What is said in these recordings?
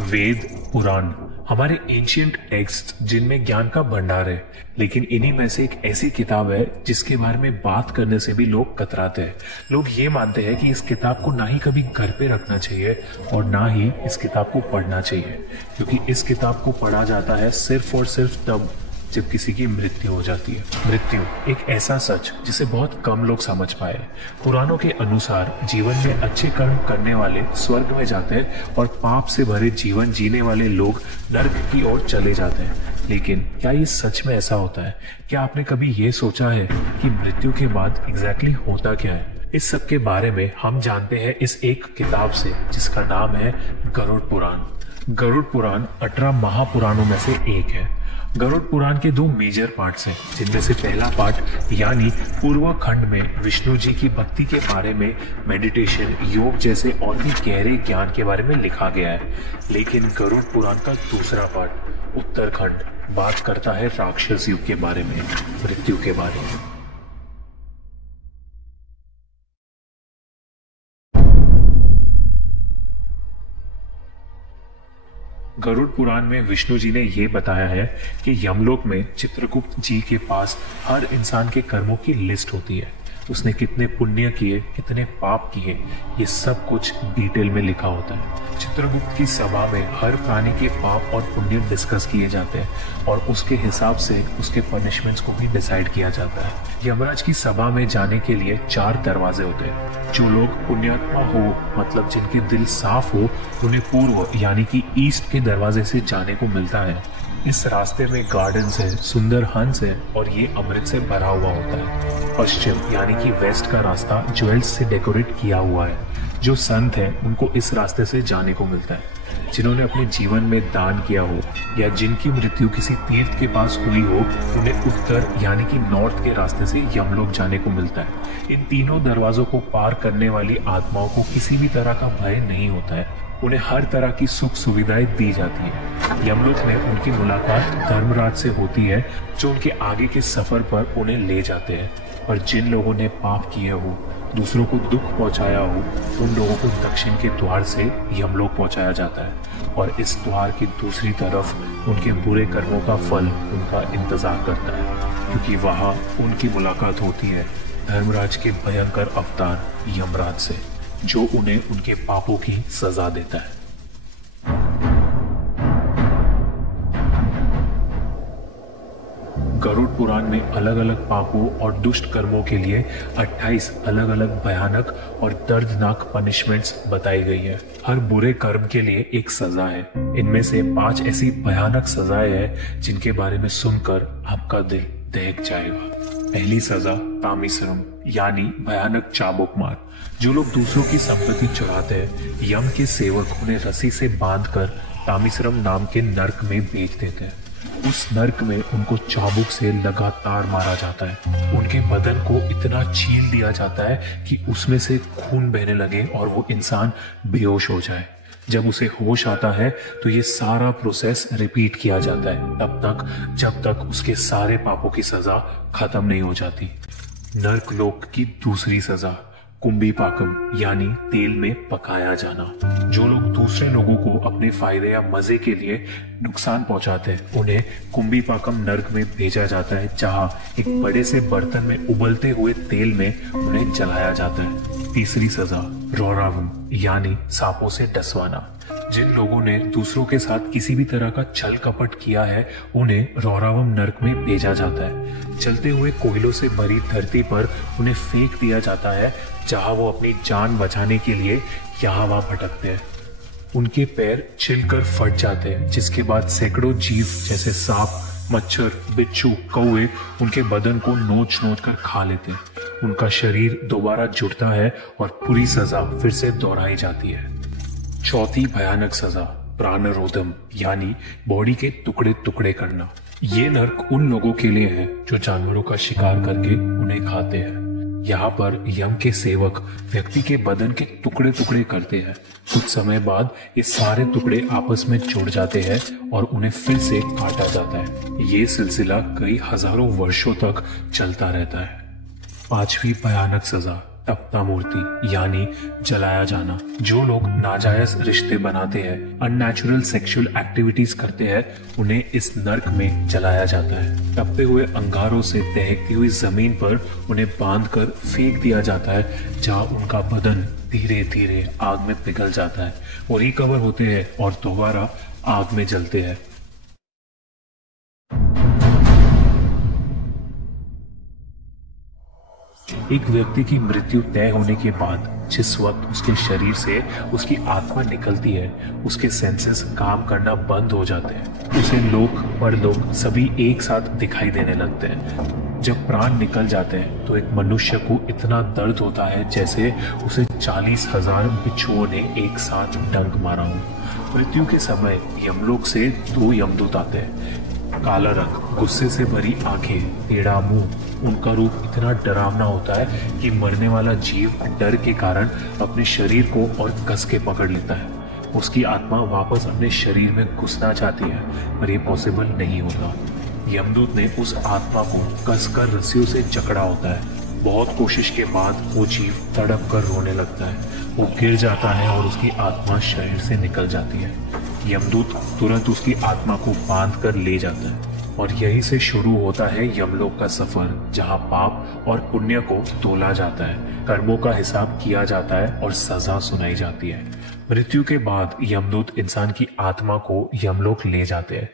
वेद, पुराण हमारे ancient text जिनमें ज्ञान का भंडार है, लेकिन इन्हीं में से एक ऐसी किताब है जिसके बारे में बात करने से भी लोग कतराते हैं। लोग ये मानते हैं कि इस किताब को ना ही कभी घर पे रखना चाहिए और ना ही इस किताब को पढ़ना चाहिए, क्योंकि इस किताब को पढ़ा जाता है सिर्फ और सिर्फ तब जब किसी की मृत्यु हो जाती है। मृत्यु एक ऐसा सच जिसे बहुत कम लोग समझ पाए। पुराणों के अनुसार जीवन में अच्छे कर्म करने वाले स्वर्ग में जाते हैं और पाप से भरे जीवन जीने वाले लोग नर्क की ओर चले जाते हैं। लेकिन क्या ये सच में ऐसा होता है? क्या आपने कभी ये सोचा है कि मृत्यु के बाद एग्जैक्टली होता क्या है? इस सब के बारे में हम जानते हैं इस एक किताब से जिसका नाम है गरुड़ पुराण। गरुड़ पुराण 18 महापुराणों में से एक है। गरुड़ पुराण के 2 मेजर पार्ट्स हैं, जिनमें से पहला पार्ट यानी पूर्व खंड में विष्णु जी की भक्ति के बारे में, मेडिटेशन, योग जैसे और भी गहरे ज्ञान के बारे में लिखा गया है। लेकिन गरुड़ पुराण का दूसरा पार्ट उत्तरखंड बात करता है राक्षस युग के बारे में, मृत्यु के बारे में। गरुड़ पुराण में विष्णु जी ने यह बताया है कि यमलोक में चित्रगुप्त जी के पास हर इंसान के कर्मों की लिस्ट होती है। उसने कितने पुण्य किए, कितने पाप किए, ये सब कुछ डिटेल में लिखा होता है। चित्रगुप्त की सभा में हर प्राणी के पाप और पुण्य डिस्कस किए जाते हैं और उसके हिसाब से उसके पनिशमेंट्स को भी डिसाइड किया जाता है। यमराज की सभा में जाने के लिए 4 दरवाजे होते हैं। जो लोग पुण्यात्मा हो, मतलब जिनके दिल साफ हो, उन्हें पूर्व यानी कि ईस्ट के दरवाजे से जाने को मिलता है। इस रास्ते में गार्डन्स है, सुंदर हंस है और ये अमृत से भरा हुआ होता है। पश्चिम यानी कि वेस्ट का रास्ता ज्वेल्स से डेकोरेट किया हुआ है। जो संत हैं उनको इस रास्ते से जाने को मिलता है। जिन्होंने अपने जीवन में दान किया हो या जिनकी मृत्यु किसी तीर्थ के पास हुई हो, उन्हें उत्तर यानी कि नॉर्थ के रास्ते से यमलोक जाने को मिलता है। इन तीनों दरवाजों को पार करने वाली आत्माओं को किसी भी तरह का भय नहीं होता है। उन्हें हर तरह की सुख सुविधाएं दी जाती है। यमलोक में उनकी मुलाकात धर्मराज से होती है, जो उनके आगे के सफर पर उन्हें ले जाते हैं। और जिन लोगों ने पाप किए हो, दूसरों को दुख पहुंचाया हो, उन लोगों को दक्षिण के द्वार से यमलोक पहुंचाया जाता है और इस द्वार की दूसरी तरफ उनके बुरे कर्मों का फल उनका इंतजार करता है, क्योंकि वहां उनकी मुलाकात होती है धर्मराज के भयंकर अवतार यमराज से, जो उन्हें उनके पापों की सजा देता है। गरुड़ पुराण में अलग अलग पापों और दुष्ट कर्मों के लिए 28 अलग अलग भयानक और दर्दनाक पनिशमेंट्स बताई गई है। हर बुरे कर्म के लिए एक सजा है। इनमें से 5 ऐसी भयानक सजाएं हैं जिनके बारे में सुनकर आपका दिल दहक जाएगा। पहली सजा तामिश्रम यानी भयानक चाबुक मार। जो लोग दूसरों की संपत्ति चुराते हैं, यम के सेवक उन्हें रस्सी से बांधकर तामिश्रम नाम के नर्क में भेज देते हैं। उस नर्क में उनको चाबुक से लगातार मारा जाता है। उनके बदन को इतना छील दिया जाता है कि उसमें से खून बहने लगे और वो इंसान बेहोश हो जाए। जब उसे होश आता है तो ये सारा प्रोसेस रिपीट किया जाता है तब तक जब तक उसके सारे पापों की सजा खत्म नहीं हो जाती। नर्क लोक की दूसरी सजा कुंभीपाकम यानी तेल में पकाया जाना। जो लोग दूसरे लोगों को अपने फायदे या मजे के लिए नुकसान पहुंचाते हैं, उन्हें कुंभीपाकम नर्क में भेजा जाता है, जहां एक बड़े से बर्तन में उबलते हुए तेल में उन्हें जलाया जाता है। तीसरी सजा रौरावम यानी सांपों से डसवाना। जिन लोगों ने दूसरों के साथ किसी भी तरह का छल कपट किया है, उन्हें रौरावम नर्क में भेजा जाता है। जलते हुए कोयलों से भरी धरती पर उन्हें फेंक दिया जाता है, जहां वो अपनी जान बचाने के लिए यहाँ वहां भटकते हैं। उनके पैर छिलकर फट जाते हैं, जिसके बाद सैकड़ों जीव जैसे सांप, मच्छर, बिच्छू, कौवे उनके बदन को नोच नोच कर खा लेते हैं। उनका शरीर दोबारा जुड़ता है और पूरी सजा फिर से दोहराई जाती है। चौथी भयानक सजा प्राणरोधम यानी बॉडी के टुकड़े टुकड़े करना। ये नर्क उन लोगों के लिए है जो जानवरों का शिकार करके उन्हें खाते हैं। यहाँ पर यम के सेवक व्यक्ति के बदन के टुकड़े टुकड़े करते हैं। कुछ समय बाद ये सारे टुकड़े आपस में जुड़ जाते हैं और उन्हें फिर से काटा जाता है। ये सिलसिला कई हजारों वर्षों तक चलता रहता है। 5वीं भयानक सजा तप्ता मूर्ति यानी जलाया जाना। जो लोग नाजायज रिश्ते बनाते हैं, अननेचुरल सेक्सुअल एक्टिविटीज करते हैं, उन्हें इस नर्क में जलाया जाता है। तपते हुए अंगारों से दहकती हुई जमीन पर उन्हें बांधकर फेंक दिया जाता है, जहां उनका बदन धीरे धीरे आग में पिघल जाता है। वो रिकवर होते हैं और दोबारा आग में जलते हैं। एक व्यक्ति की मृत्यु तय होने के बाद जिस वक्त उसके शरीर से उसकी आत्मा निकलती है, उसके सेंसेस काम करना बंद हो जाते हैं। उसे लोक परलोक सभी एक साथ दिखाई देने लगते हैं। जब प्राण निकल जाते हैं तो एक मनुष्य को इतना दर्द होता है जैसे उसे 40,000 बिच्छुओं ने एक साथ डंक मारा हो। मृत्यु के समय यमलोक से 2 यमदूत आते हैं। काला रंग, गुस्से से भरी आंखें, टेढ़ा मुंह। उनका रूप इतना डरावना होता है कि मरने वाला जीव डर के कारण अपने शरीर को और कस के पकड़ लेता है। उसकी आत्मा वापस अपने शरीर में घुसना चाहती है, पर यह पॉसिबल नहीं होता। यमदूत ने उस आत्मा को कसकर रस्सियों से जकड़ा होता है। बहुत कोशिश के बाद वो जीव तड़प कर रोने लगता है। वो गिर जाता है और उसकी आत्मा शरीर से निकल जाती है। यमदूत तुरंत उसकी आत्मा को बांध कर ले जाता है और यहीं से शुरू होता है यमलोक का सफर, जहां पाप और पुण्य को तोला जाता है, कर्मों का हिसाब किया जाता है और सजा सुनाई जाती है। मृत्यु के बाद यमदूत इंसान की आत्मा को यमलोक ले जाते हैं।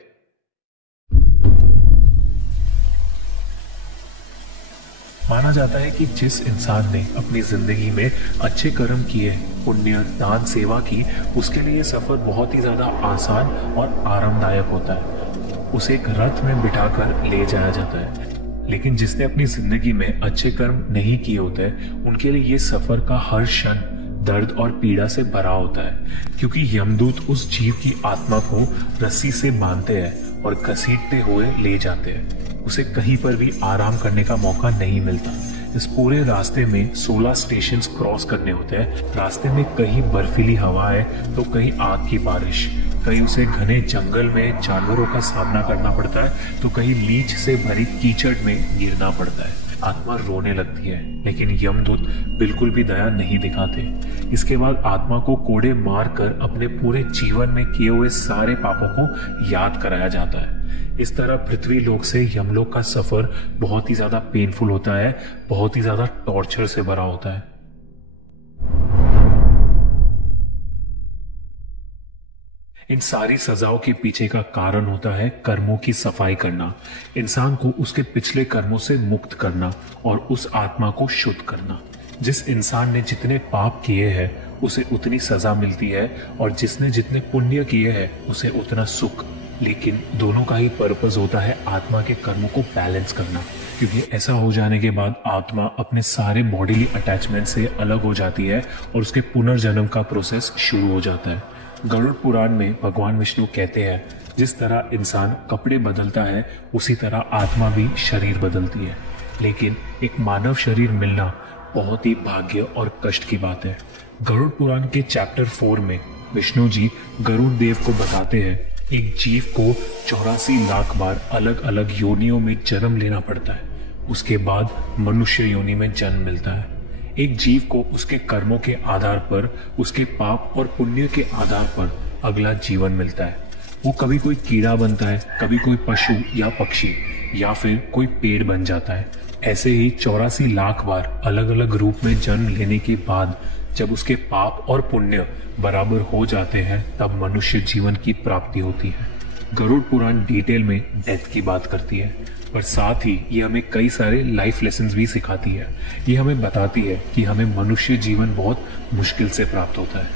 माना जाता है कि जिस इंसान ने अपनी जिंदगी में अच्छे कर्म किए, पुण्य, दान, सेवा की, उसके लिए सफर बहुत ही ज्यादा आसान और आरामदायक होता है। उसे एक रथ में बिठाकर ले जाया जाता है। लेकिन जिसने अपनी जिंदगी में अच्छे कर्म नहीं किए होते, उनके लिए ये सफर का हर क्षण दर्द और पीड़ा से भरा होता है, क्योंकि यमदूत उस जीव की आत्मा को रस्सी से बांधते हैं और घसीटते हुए ले जाते हैं। उसे कहीं पर भी आराम करने का मौका नहीं मिलता। इस पूरे रास्ते में 16 स्टेशंस क्रॉस करने होते हैं। रास्ते में कहीं बर्फीली हवा है तो कहीं आग की बारिश, कहीं उसे घने जंगल में जानवरों का सामना करना पड़ता है तो कहीं लीच से भरी कीचड़ में गिरना पड़ता है। आत्मा रोने लगती है, लेकिन यमदूत बिल्कुल भी दया नहीं दिखाते। इसके बाद आत्मा को कोड़े मारकर अपने पूरे जीवन में किए हुए सारे पापों को याद कराया जाता है। इस तरह पृथ्वी लोक से यमलोक का सफर बहुत ही ज्यादा पेनफुल होता है, बहुत ही ज्यादा टॉर्चर से भरा होता है। इन सारी सजाओं के पीछे का कारण होता है कर्मों की सफाई करना, इंसान को उसके पिछले कर्मों से मुक्त करना और उस आत्मा को शुद्ध करना। जिस इंसान ने जितने पाप किए हैं उसे उतनी सजा मिलती है और जिसने जितने पुण्य किए हैं उसे उतना सुख। लेकिन दोनों का ही पर्पस होता है आत्मा के कर्मों को बैलेंस करना, क्योंकि ऐसा हो जाने के बाद आत्मा अपने सारे बॉडीली अटैचमेंट से अलग हो जाती है और उसके पुनर्जन्म का प्रोसेस शुरू हो जाता है। गरुड़ पुराण में भगवान विष्णु कहते हैं, जिस तरह इंसान कपड़े बदलता है उसी तरह आत्मा भी शरीर बदलती है। लेकिन एक मानव शरीर मिलना बहुत ही भाग्य और कष्ट की बात है। गरुड़ पुराण के चैप्टर 4 में विष्णु जी गरुड़ देव को बताते हैं, एक जीव को 84 लाख बार अलग अलग योनियों में जन्म लेना पड़ता है, उसके बाद मनुष्य योनि में जन्म मिलता है। एक जीव को उसके कर्मों के आधार पर, उसके पाप और पुण्य के आधार पर अगला जीवन मिलता है। वो कभी कोई कीड़ा बनता है, कभी कोई पशु या पक्षी, या फिर कोई पेड़ बन जाता है। ऐसे ही 84 लाख बार अलग अलग रूप में जन्म लेने के बाद जब उसके पाप और पुण्य बराबर हो जाते हैं तब मनुष्य जीवन की प्राप्ति होती है। गरुड़ पुराण डिटेल में डेथ की बात करती है, पर साथ ही ये हमें कई सारे लाइफ लेसन्स भी सिखाती है। ये हमें बताती है कि हमें मनुष्य जीवन बहुत मुश्किल से प्राप्त होता है।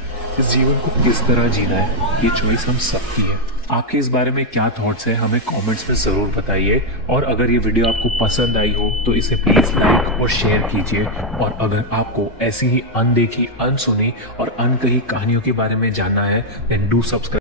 इस जीवन को किस तरह जीना है, ये चॉइस हम सबकी है। आपके इस बारे में क्या थॉट्स है हमें कमेंट्स में जरूर बताइए। और अगर ये वीडियो आपको पसंद आई हो तो इसे प्लीज लाइक और शेयर कीजिए। और अगर आपको ऐसी ही अनदेखी, अनसुनी और अनकही कहानियों के बारे में जानना है, देन डू सब्सक्राइब।